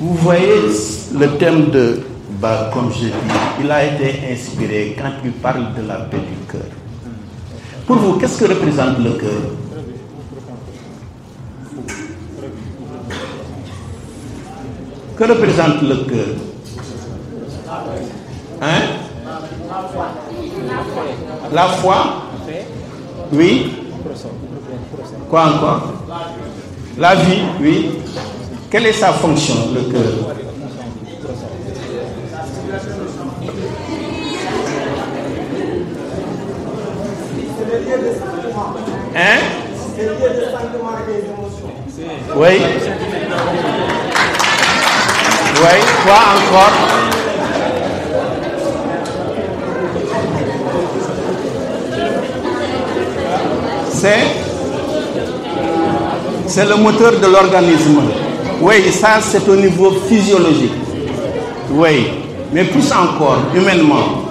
Vous voyez, le thème de Bach, comme je dis, il a été inspiré quand il parle de la paix du cœur. Pour vous, qu'est-ce que représente le cœur? Que représente le cœur? Hein? La foi? Oui. Quoi encore? La vie, oui. Quelle est sa fonction, le cœur? Hein? Oui. Oui, quoi encore? C'est le moteur de l'organisme. Oui, ça c'est au niveau physiologique. Oui, mais plus encore, humainement.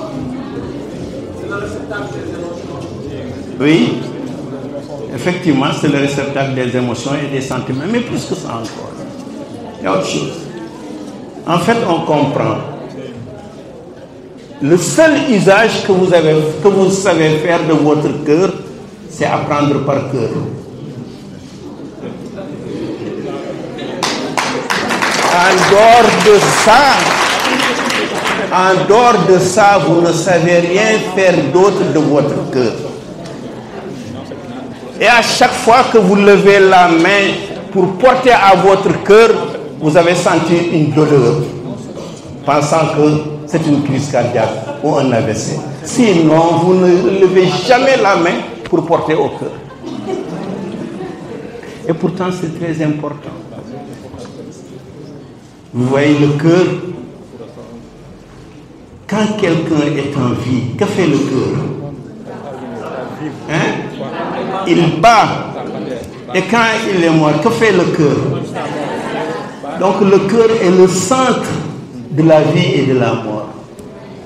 Oui, effectivement, c'est le réceptacle des émotions et des sentiments, mais plus que ça encore. Il y a autre chose. En fait, on comprend. Le seul usage que vous savez faire de votre cœur, c'est apprendre par cœur. En dehors de ça, vous ne savez rien faire d'autre de votre cœur. Et à chaque fois que vous levez la main pour porter à votre cœur, vous avez senti une douleur, pensant que c'est une crise cardiaque ou un AVC. Sinon, vous ne levez jamais la main pour porter au cœur. Et pourtant, c'est très important. Vous voyez le cœur, quand quelqu'un est en vie, que fait le cœur? Hein? Il bat. Et quand il est mort, que fait le cœur? Donc le cœur est le centre de la vie et de la mort.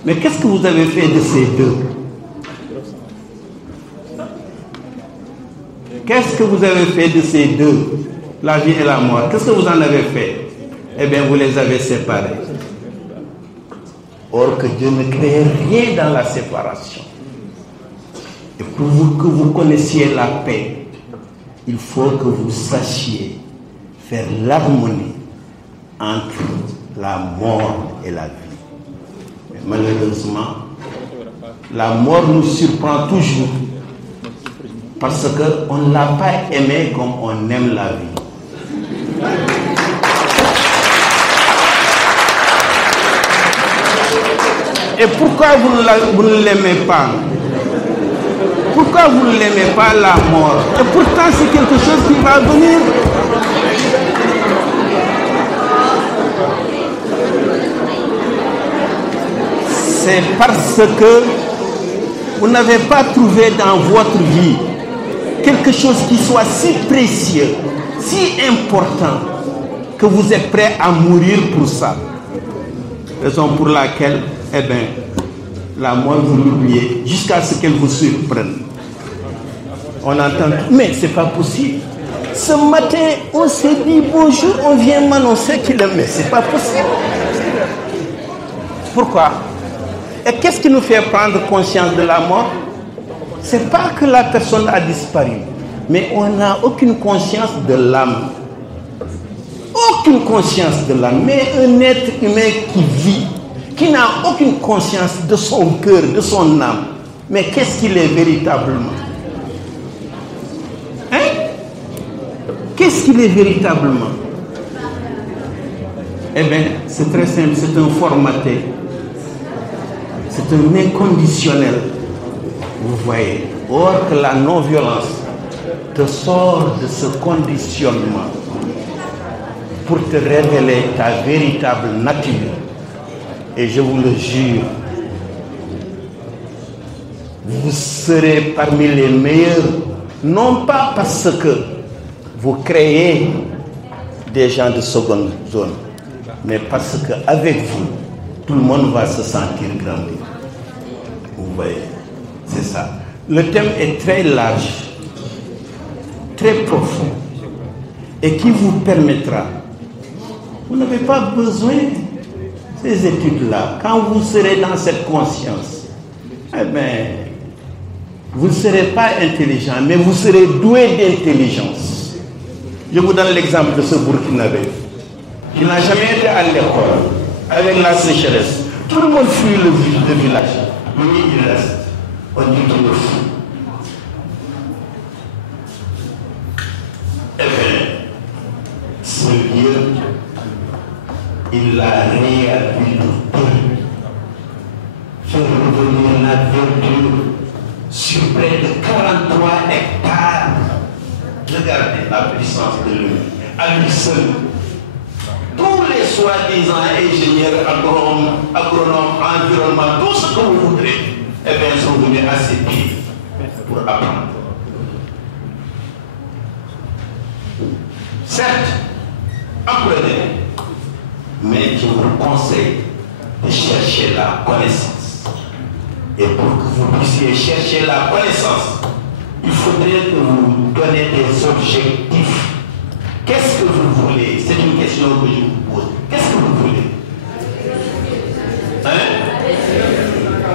Mais qu'est-ce que vous avez fait de ces deux? Qu'est-ce que vous avez fait de ces deux, la vie et la mort? Qu'est-ce que vous en avez fait? Eh bien, vous les avez séparés. Or que Dieu ne crée rien dans la séparation. Et pour que vous connaissiez la paix, il faut que vous sachiez faire l'harmonie entre la mort et la vie. Mais malheureusement, la mort nous surprend toujours parce qu'on ne l'a pas aimé comme on aime la vie. Et pourquoi vous ne l'aimez pas? Pourquoi vous ne l'aimez pas, la mort? Et pourtant, c'est quelque chose qui va venir. C'est parce que vous n'avez pas trouvé dans votre vie quelque chose qui soit si précieux, si important, que vous êtes prêt à mourir pour ça. Raison pour laquelle, eh bien, la mort, vous l'oubliez jusqu'à ce qu'elle vous surprenne. On entend, mais c'est pas possible. Ce matin, on s'est dit bonjour, on vient m'annoncer qu'il est, mais c'est pas possible. Pourquoi? Et qu'est-ce qui nous fait prendre conscience de la mort? C'est pas que la personne a disparu, mais on n'a aucune conscience de l'âme. Aucune conscience de l'âme, mais un être humain qui vit, qui n'a aucune conscience de son cœur, de son âme. Mais qu'est-ce qu'il est véritablement? Hein? Qu'est-ce qu'il est véritablement? Eh bien, c'est très simple, c'est un formaté. C'est un inconditionnel. Vous voyez, or que la non-violence te sort de ce conditionnement pour te révéler ta véritable nature. Et je vous le jure, vous serez parmi les meilleurs, non pas parce que vous créez des gens de seconde zone, mais parce qu'avec vous, tout le monde va se sentir grandir. Vous voyez, c'est ça. Le thème est très large, très profond, et qui vous permettra Vous n'avez pas besoin de ces études-là. Quand vous serez dans cette conscience, eh bien, vous ne serez pas intelligent, mais vous serez doué d'intelligence. Je vous donne l'exemple de ce Burkinabé qui n'a jamais été à l'école avec la sécheresse. Tout le monde fuit le village. Lui, il reste. On dit qu'il le fout. Eh bien, ce lieu, il l'a réhabilité. Fait revenir la verdure sur près de 43 hectares. Regardez la puissance de l'homme. À lui seul. Tous les soi-disant ingénieurs, agronomes, environnement, tout ce que vous voudrez, eh bien, sont venus à ses pieds pour apprendre. Certes, apprenez, mais je vous conseille de chercher la connaissance. Et pour que vous puissiez chercher la connaissance, il faudrait que vous donniez des objectifs. Qu'est-ce que vous voulez? C'est une question que je vous pose. Qu'est-ce que vous voulez? Hein?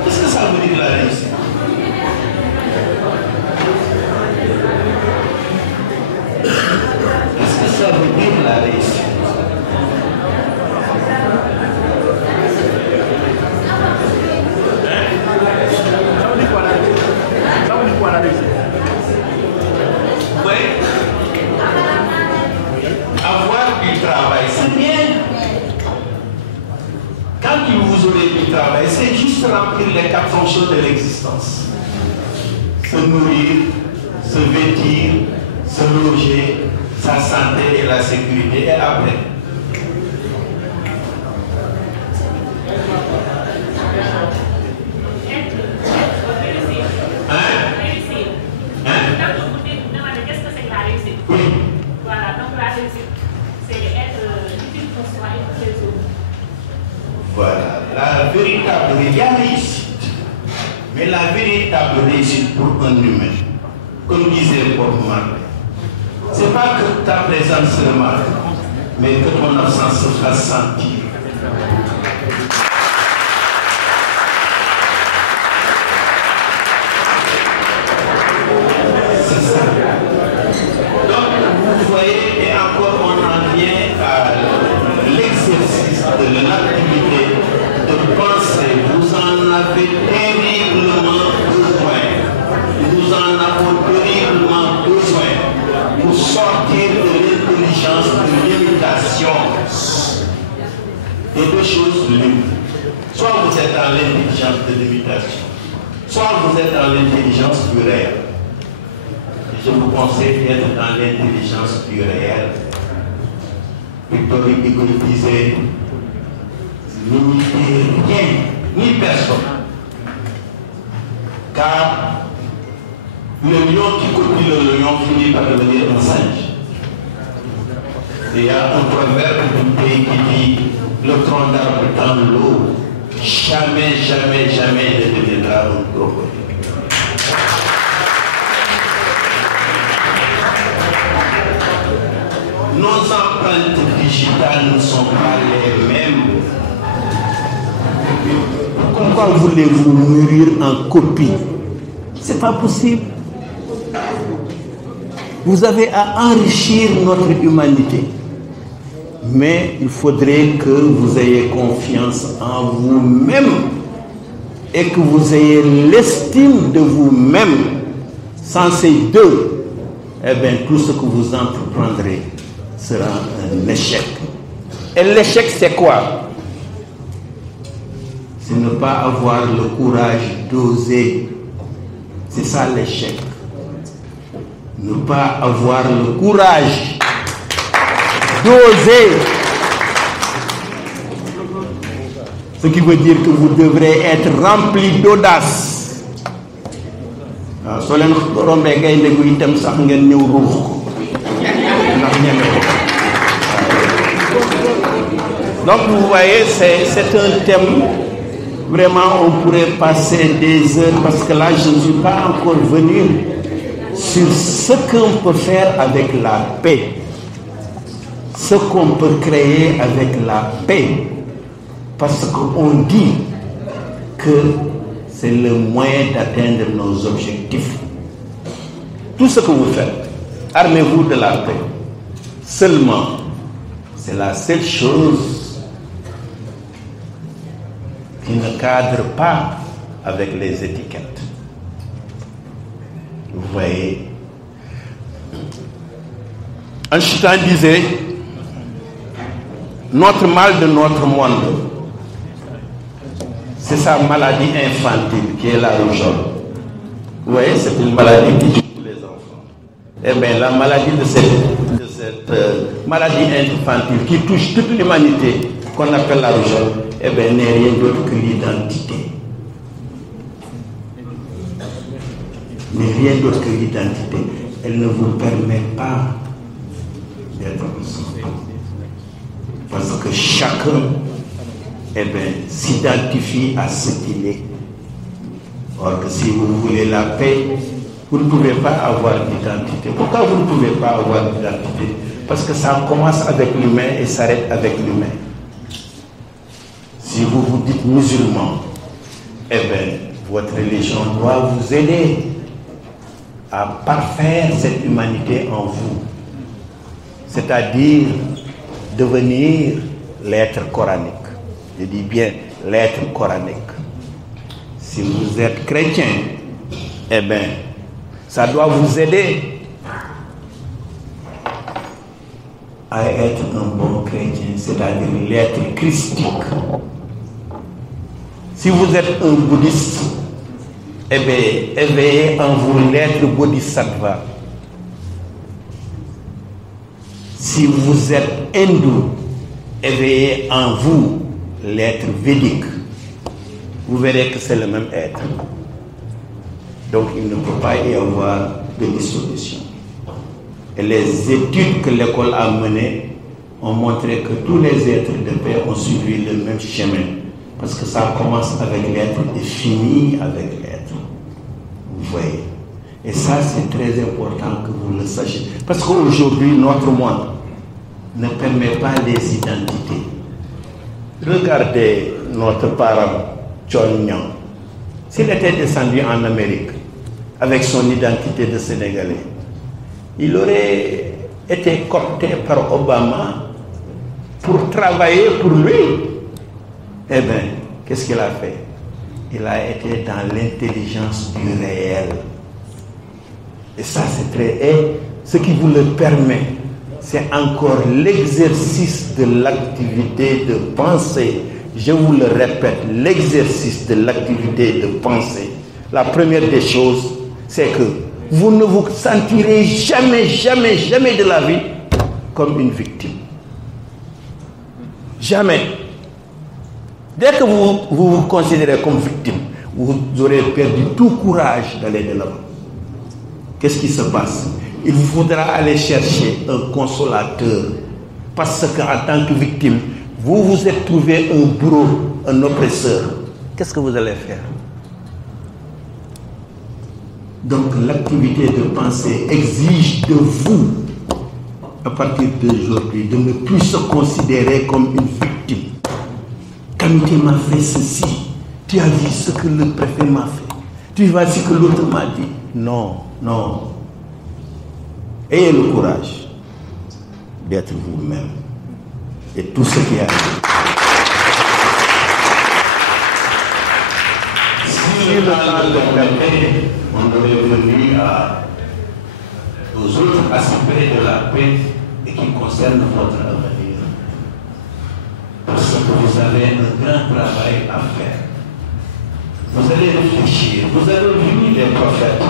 Qu'est-ce que ça veut dire la réussite? Qu'est-ce que ça veut dire la réussite? Avoir du travail, c'est bien. Quand vous aurez du travail, c'est juste remplir les 4 fonctions de l'existence. Se nourrir, se vêtir, se loger, sa santé et la sécurité. Et après, voilà, la véritable réussite, mais la véritable réussite pour un humain, comme disait Bob Marley, c'est pas que ta présence se remarque, mais que ton absence se fasse sentir. C'est ça. Donc, vous voyez, et encore on en vient à l'exercice de l'activité de penser. Vous en avez terriblement besoin. Nous en avons terriblement besoin pour sortir de l'intelligence de l'imitation. Et 2 choses l'une. Soit vous êtes dans l'intelligence de l'imitation, soit vous êtes dans l'intelligence du réel. Et je vous conseille d'être dans l'intelligence du réel. Victor Hugo disait, n'imitez rien, ni personne. Car le lion qui copie le lion finit par devenir un singe. Il y a un proverbe du pays qui dit, le tronc d'arbre dans l'eau, jamais, jamais, jamais ne deviendra un crocodile. Nos empreintes digitales ne sont pas les mêmes. Pourquoi voulez-vous mûrir en copie? C'est pas possible. Vous avez à enrichir notre humanité. Mais il faudrait que vous ayez confiance en vous-même et que vous ayez l'estime de vous-même. Sans ces deux, eh bien, tout ce que vous entreprendrez sera un échec. Et l'échec, c'est quoi? C'est ne pas avoir le courage d'oser. C'est ça l'échec. Ne pas avoir le courage d'oser. Ce qui veut dire que vous devrez être rempli d'audace. Donc vous voyez, c'est un thème, vraiment on pourrait passer des heures, parce que là je ne suis pas encore venu sur ce qu'on peut faire avec la paix. ce qu'on peut créer avec la paix. Parce qu'on dit que c'est le moyen d'atteindre nos objectifs. Tout ce que vous faites, armez-vous de la paix. Seulement, c'est la seule chose qui ne cadre pas avec les étiquettes. Vous voyez, Einstein disait, notre mal de notre monde, c'est sa maladie infantile qui est la rougeole. Vous voyez, c'est une maladie qui tue tous les enfants. Eh bien, la maladie de cette maladie infantile qui touche toute l'humanité, qu'on appelle la rougeole, eh bien, n'est rien d'autre que l'identité. N'est rien d'autre que l'identité. Elle ne vous permet pas d'être ensemble. Parce que chacun s'identifie à ce qu'il est. Or que si vous voulez la paix, vous ne pouvez pas avoir d'identité. Pourquoi vous ne pouvez pas avoir d'identité? Parce que ça commence avec l'humain et s'arrête avec l'humain. Si vous vous dites musulman, votre religion doit vous aider à parfaire cette humanité en vous. C'est-à-dire devenir l'être coranique. Je dis bien l'être coranique. Si vous êtes chrétien, ça doit vous aider à être un bon chrétien, c'est-à-dire l'être christique. Si vous êtes un bouddhiste, éveillez en vous l'être bodhisattva. Si vous êtes hindou, éveillez en vous l'être védique. Vous verrez que c'est le même être. Donc il ne peut pas y avoir de dissolution. Et les études que l'école a menées ont montré que tous les êtres de paix ont suivi le même chemin. Parce que ça commence avec l'être et finit avec l'être. Vous voyez. Et ça, c'est très important que vous le sachiez. Parce qu'aujourd'hui, notre monde ne permet pas les identités. Regardez notre parent, John Nyang. S'il était descendu en Amérique avec son identité de Sénégalais, il aurait été coopté par Obama pour travailler pour lui. Eh bien, qu'est-ce qu'il a fait? Il a été dans l'intelligence du réel. Et ça, c'est très... Et ce qui vous le permet, c'est encore l'exercice de l'activité de pensée. Je vous le répète, l'exercice de l'activité de pensée. La première des choses, c'est que vous ne vous sentirez jamais, jamais, jamais de la vie comme une victime. Jamais. Dès que vous vous considérez comme victime, vous aurez perdu tout courage d'aller de l'avant. Qu'est-ce qui se passe? Il vous faudra aller chercher un consolateur. Parce qu'en tant que victime, vous vous êtes trouvé un bourreau, un oppresseur. Qu'est-ce que vous allez faire? Donc l'activité de pensée exige de vous, à partir d'aujourd'hui, de ne plus se considérer comme une victime. Kamité m'a fait ceci, tu as vu ce que le préfet m'a fait, tu vois ce que l'autre m'a dit. Non, non. Ayez le courage d'être vous-même. Et tout ce qui arrive. Si le temps le permet, on devait venir aux autres aspects de la paix et qui concernent votre avenir. Parce que vous avez un grand travail à faire. Vous allez réfléchir. Vous avez vu les prophètes.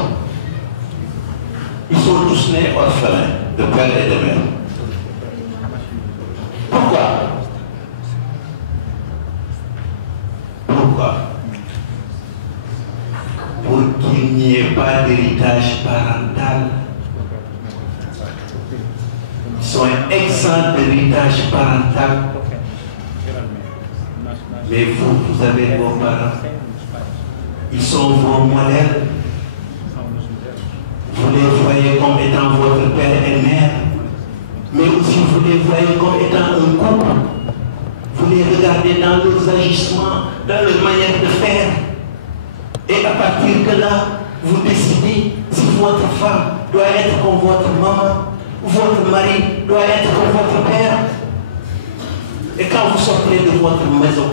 Ils sont tous nés orphelins de père et de mère. Pourquoi? Pourquoi? Pour qu'il n'y ait pas d'héritage parental. Ils sont exempts d'héritage parental. Mais vous avez vos parents. Ils sont vos modèles. Vous les voyez comme étant votre père et mère. mais aussi vous les voyez comme étant un couple. Vous les regardez dans leurs agissements, dans leur manière de faire. Et à partir de là, vous décidez si votre femme doit être comme votre maman, votre mari doit être comme votre père. Et quand vous sortez de votre maison,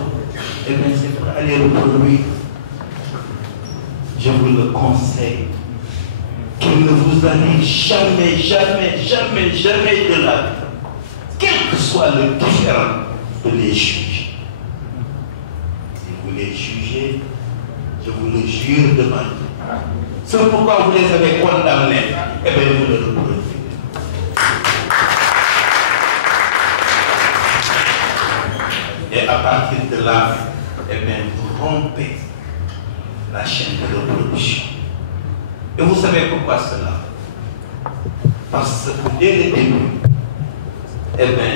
eh bien c'est pour aller reproduire. Je vous le conseille, qu'il ne vous arrive jamais, jamais, jamais, jamais de la vie, quel que soit le différent, de les juger. Si vous les jugez, je vous le jure devant Dieu. C'est pourquoi vous les avez condamnés, eh bien vous le reproduisez. Et à partir de là, eh bien, vous rompez la chaîne de reproduction. Et vous savez pourquoi cela? Parce que dès le début, eh bien,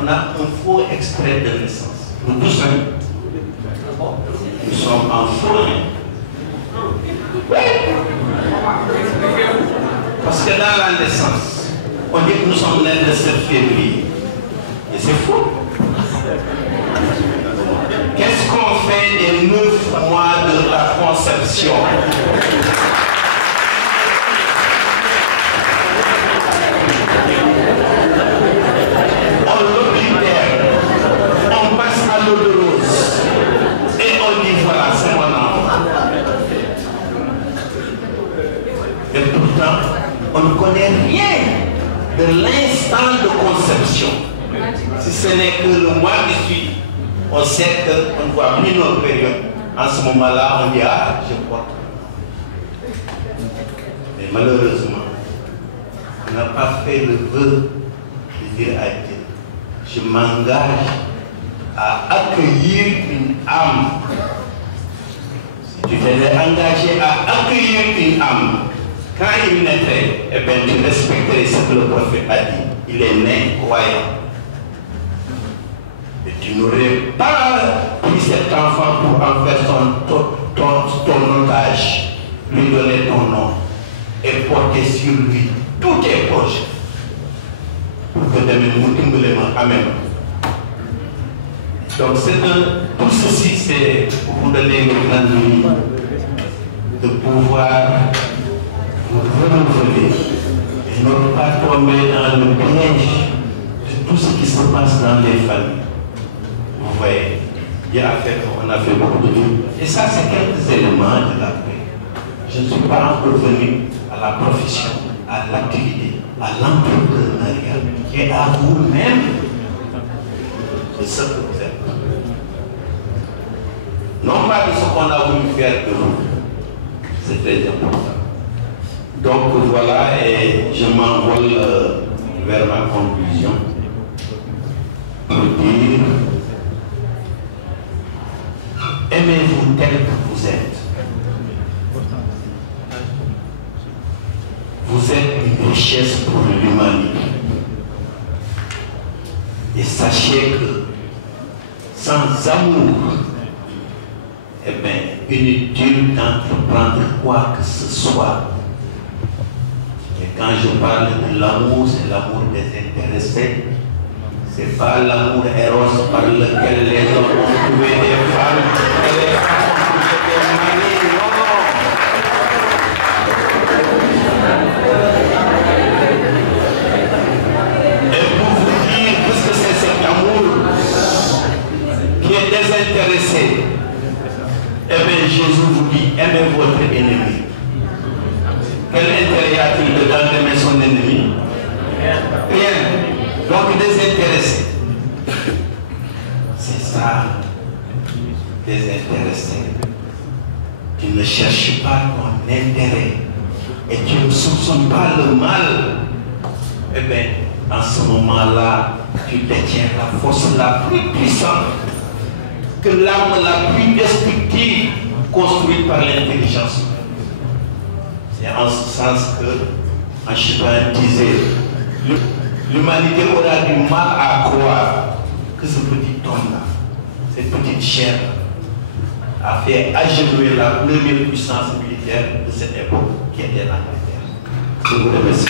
on a un faux extrait de naissance. Nous tous, nous sommes en faux. Oui. Parce que dans la naissance, on dit que nous sommes nés le 7 février. Et c'est faux. Qu'est-ce qu'on fait des 9 mois de la conception? On l'oblibère, on passe à l'eau de rose et on dit voilà, c'est mon enfant. Et pourtant, on ne connaît rien de l'instant de conception. Si ce n'est que le mois qui suit, on sait qu'on ne voit plus nos périodes. En ce moment-là, on dit ah, je porte. Mais malheureusement, on n'a pas fait le vœu de dire à Dieu, je m'engage à accueillir une âme. Si tu t'es engagé à accueillir une âme, quand il naîtrait, eh bien, tu respecterais ce que le prophète a dit. Il est né croyant. Et tu n'aurais pas pris cet enfant pour en faire ton otage, lui donner ton nom et porter sur lui tous tes projets. Pour que demain nous dimbalons. Amen. Donc tout ceci c'est pour vous donner une grande nuit de pouvoir vous renouveler et ne pas tomber dans le piège de tout ce qui se passe dans les familles. Vous voyez, on a fait beaucoup de choses. Et ça, c'est quelques éléments de la paix. Je ne suis pas encore venu à la profession, à l'activité, à l'entrepreneuriat, qui est à vous-même de ce que vous êtes. Non pas de ce qu'on a voulu faire de vous. C'est très important. Donc voilà, et je m'envole vers ma conclusion pour dire aimez-vous tel que vous êtes. Vous êtes une richesse pour l'humanité. Et sachez que sans amour, eh bien, inutile d'entreprendre quoi que ce soit. Et quand je parle de l'amour, c'est l'amour désintéressé. C'est pas l'amour éros par lequel les hommes ont trouvé des femmes et les femmes ont trouvé des maris. Non. Et pour vous dire que c'est cet amour qui est désintéressé, eh bien Jésus vous dit, aimez votre ennemi. Quel intérêt y a-t-il dedans d'aimer son ennemi? Rien. Donc désintéressé. C'est ça, désintéressé. Tu ne cherches pas ton intérêt et tu ne soupçonnes pas le mal. Eh bien, en ce moment-là, tu détiens la force la plus puissante que l'arme la plus destructive construite par l'intelligence. C'est en ce sens que Einstein disait l'humanité aura du mal à croire que ce petit homme-là, cette petite chair, a fait agenouiller la première puissance militaire de cette époque qui était l'Angleterre. Je vous remercie.